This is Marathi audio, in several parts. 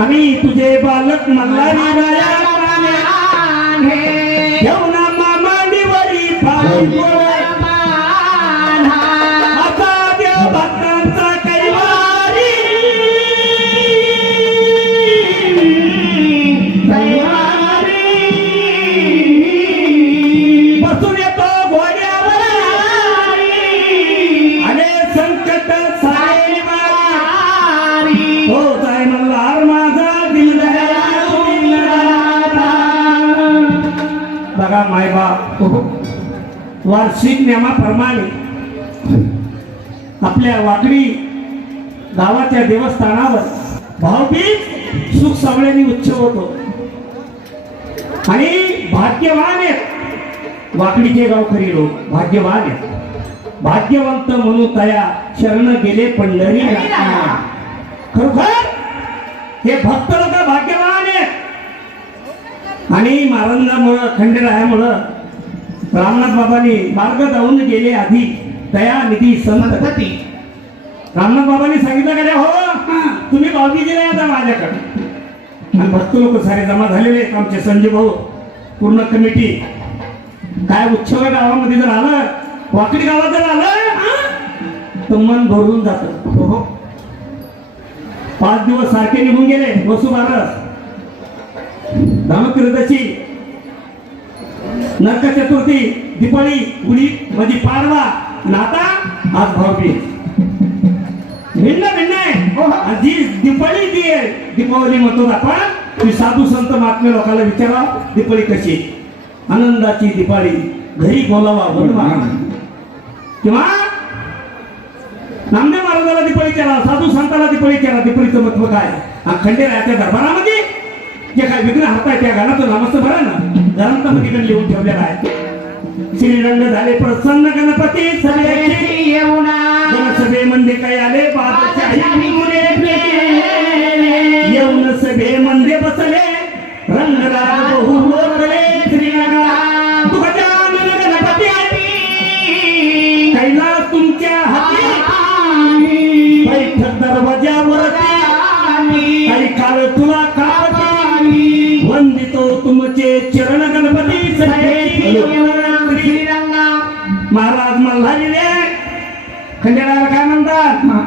आम्ही तुझे बालक मल्हारी राया घेऊन मांडीवरी पाऊल वार्षिक नियमाप्रमाणे आपल्या वाकडी गावाच्या देवस्थानावर भावबीज सुख सगळ्यांनी उत्सव होतो. आणि भाग्यवान आहेत. वाकडीचे गावकरी लोक भाग्यवान आहेत. भाग्यवंत म्हणून तया शरण गेले पंढरी खरोखर हे भक्त लोक भाग्यवान आहेत. आणि महाराजांमुळं खंडेरायामुळं रामनाथ बाबांनी मार्ग जाऊन गेले आधी. दया निधी संत. रामनाथ बाबांनी सांगितलं का हो. तुम्ही बाबीजीला आता माझ्याकडे. आणि भक्त लोक सारे जमा झालेले आहेत आमचे संजय भाऊ. पूर्ण कमिटी. काय उत्सव गावामध्ये जर आलं? वाकडी गावात जर आलं? तर मन भरून जात. पाच दिवस सारखे निघून गेले. वसुबारस धामतीर्थाची नरक चतुर्थी दिपाळी गुढी म्हणजे पाडवा आणि आता आज भाऊबीज. भिन्न भिन्न आहे. आणि जी दिपाळी जी आहे दीपावली म्हणतो आपण ती साधू संत महात्मे लोकांना विचारा दिपाळी कशी आनंदाची दिपाळी घरी बोलावा वनवा किंवा नामदेव महाराजाला दिपाळी केला साधू संताला दिपाळी केला दिपाळीचं महत्त्व काय? खंडेरायाच्या दरबारामध्ये जे काय विघ्न हाताय त्या गाण्याचं नामस्थ भरा ना? पण लिहून ठेवलेलं आहे. श्रीरंग झाले प्रसन्न गणपती सगळ्याची जनसभेमध्ये काय आले? मुले. येऊन सभेमध्ये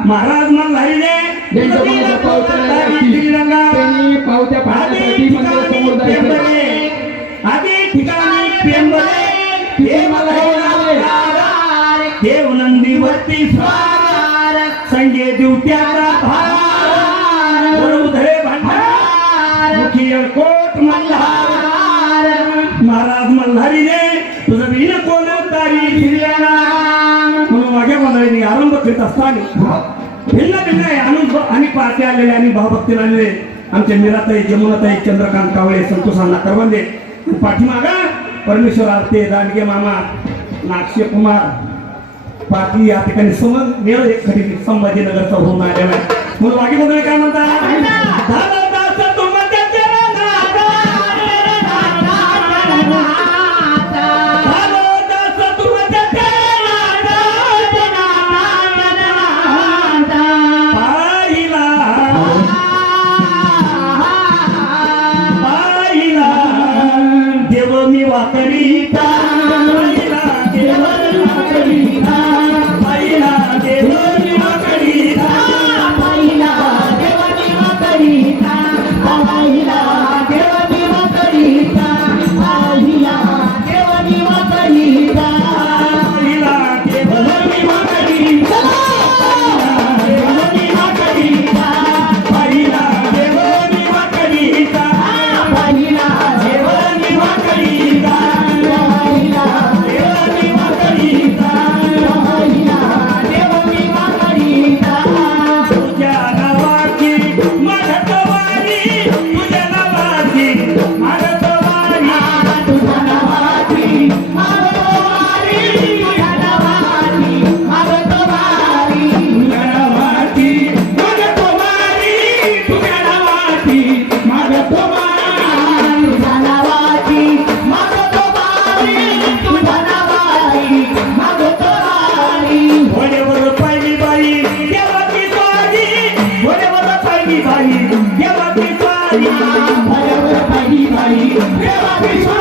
महाराज ज्यांच्या मनाला पावत्या पाहण्यासाठी. आधी ठिकाणी. देव नंदीवरती स्वार. संजय दिवट्याचा भार. वडुधरे भांडार. मुखी कोट मल्हार. महाराज मल्हारी रे तुझं विण कोण तारी हिरल्याला म्हणून माझ्या मंडळींनी आरंभ करीत असताना भिन्न भिन्न आहे. अनुभव आणि पाहते आलेले आणि भावभक्तीला आलेले. आमचे मीराताई जमुनाताई चंद्रकांत कावळे संतोषांना करवंदे. पाठीमागा परमेश्वर आरते दांडगे मामा नागशे कुमार. पाटील या ठिकाणी समज मेळ एक खरी संभाजीनगरचा होऊन आलेला आहे. म्हणून बाकी मंडळी काय म्हणतात पाहिला देव बाई देवाची स्वारी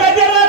गजरा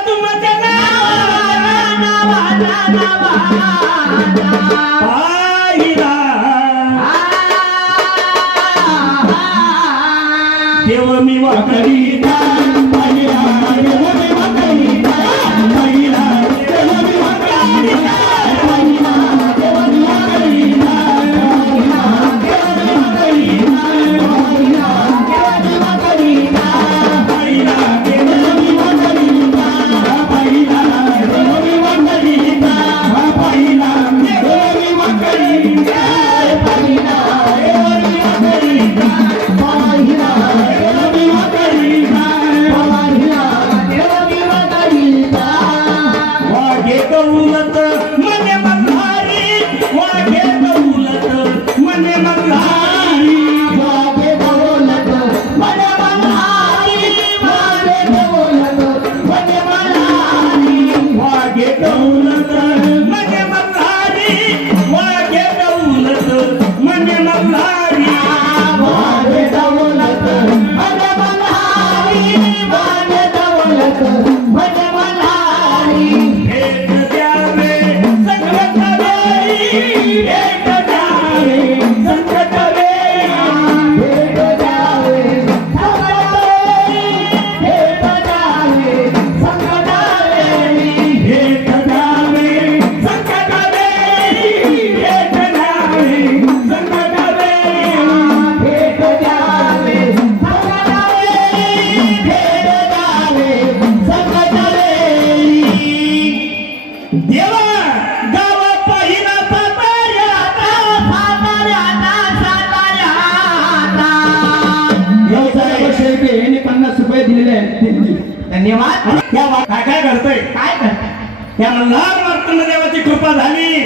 या मल्हार मार्तंड देवाची कृपा झाली.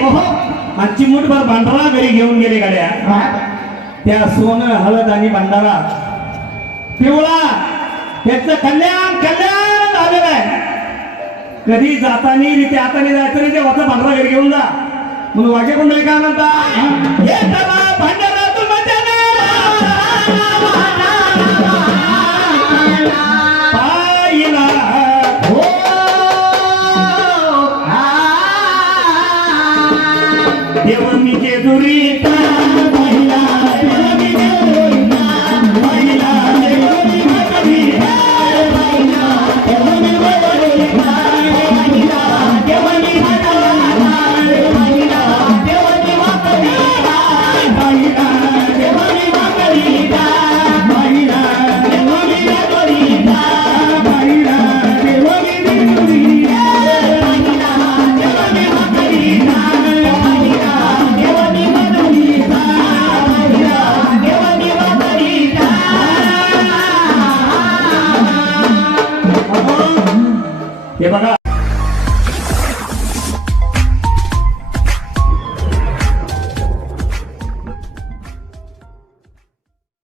आजची मुठभर भांडारा घरी घेऊन गेले गाड्या. त्या सोनं हळद आणि भांडारा. पिवळा. त्याच कल्याण कल्याण आलेलं आहे. कधी जातानी आता नाही जायचं नाही ते वाचा भांडारा घरी घेऊन जा. म्हणून वाक्य कोण काय म्हणता हे. దేవునికి ఎదురీత.